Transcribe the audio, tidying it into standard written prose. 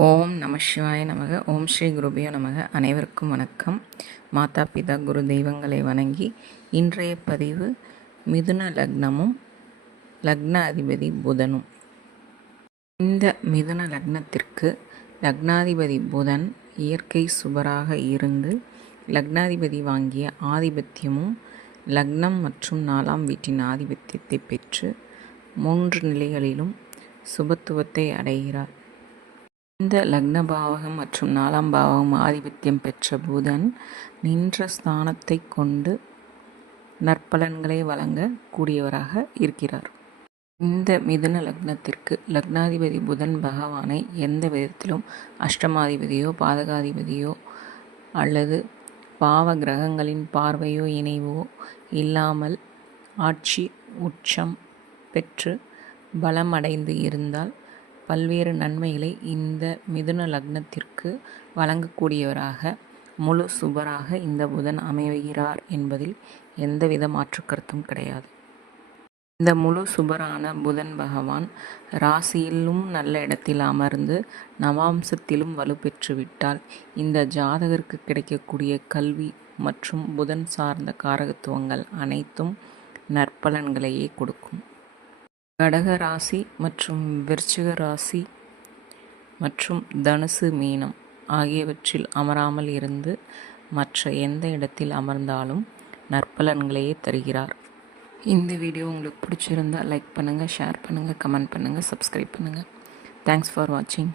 ஓம் நம சிவாய நமக. ஓம் ஸ்ரீ குருபியோ நமக. அனைவருக்கும் வணக்கம். மாதா பிதா குரு தெய்வங்களை வணங்கி இன்றைய பதிவு மிதுன லக்னமும் லக்ன அதிபதி புதனும். இந்த மிதுன லக்னத்திற்கு லக்னாதிபதி புதன் இயற்கை சுபராக இருந்து லக்னாதிபதி வாங்கிய ஆதிபத்தியமும் லக்னம் மற்றும் 4ஆம் வீட்டின் ஆதிபத்தியத்தை பெற்று 3 நிலைகளிலும் சுபத்துவத்தை அடைகிறார். இந்த லக்ன பாவகம் மற்றும் 4ஆம் பாவகம் ஆதிபத்தியம் பெற்ற புதன் நின்ற ஸ்தானத்தை கொண்டு நற்பலன்களை வழங்க கூடியவராக இருக்கிறார். இந்த மிதுன லக்னத்திற்கு லக்னாதிபதி புதன் பகவானை எந்த விதத்திலும் அஷ்டமாதிபதியோ பாதகாதிபதியோ அல்லது பாவ கிரகங்களின் பார்வையோ இணைவோ இல்லாமல் ஆட்சி உச்சம் பெற்று பலமடைந்து இருந்தால் பல்வேறு நன்மைகளை இந்த மிதுன லக்னத்திற்கு வழங்கக்கூடியவராக முழு சுபராக இந்த புதன் அமைகிறார் என்பதில் எந்தவித மாற்று கருத்தும் கிடையாது. இந்த முழு சுபரான புதன் பகவான் ராசியிலும் நல்ல இடத்தில் அமர்ந்து நவாம்சத்திலும் வலுப்பெற்றுவிட்டால் இந்த ஜாதகருக்கு கிடைக்கக்கூடிய கல்வி மற்றும் புதன் சார்ந்த காரகத்துவங்கள் அனைத்தும் நற்பலன்களையே கொடுக்கும். கடக ராசி மற்றும் விருச்சிக ராசி மற்றும் தனுசு மீனம் ஆகியவற்றில் அமராமல் இருந்து மற்ற எந்த இடத்தில் அமர்ந்தாலும் நற்பலன்களையே தருகிறார். இந்த வீடியோ உங்களுக்கு பிடிச்சிருந்தால் லைக் பண்ணுங்கள், ஷேர் பண்ணுங்கள், கமெண்ட் பண்ணுங்கள், சப்ஸ்கிரைப் பண்ணுங்கள். தேங்க்ஸ் ஃபார் வாட்சிங்.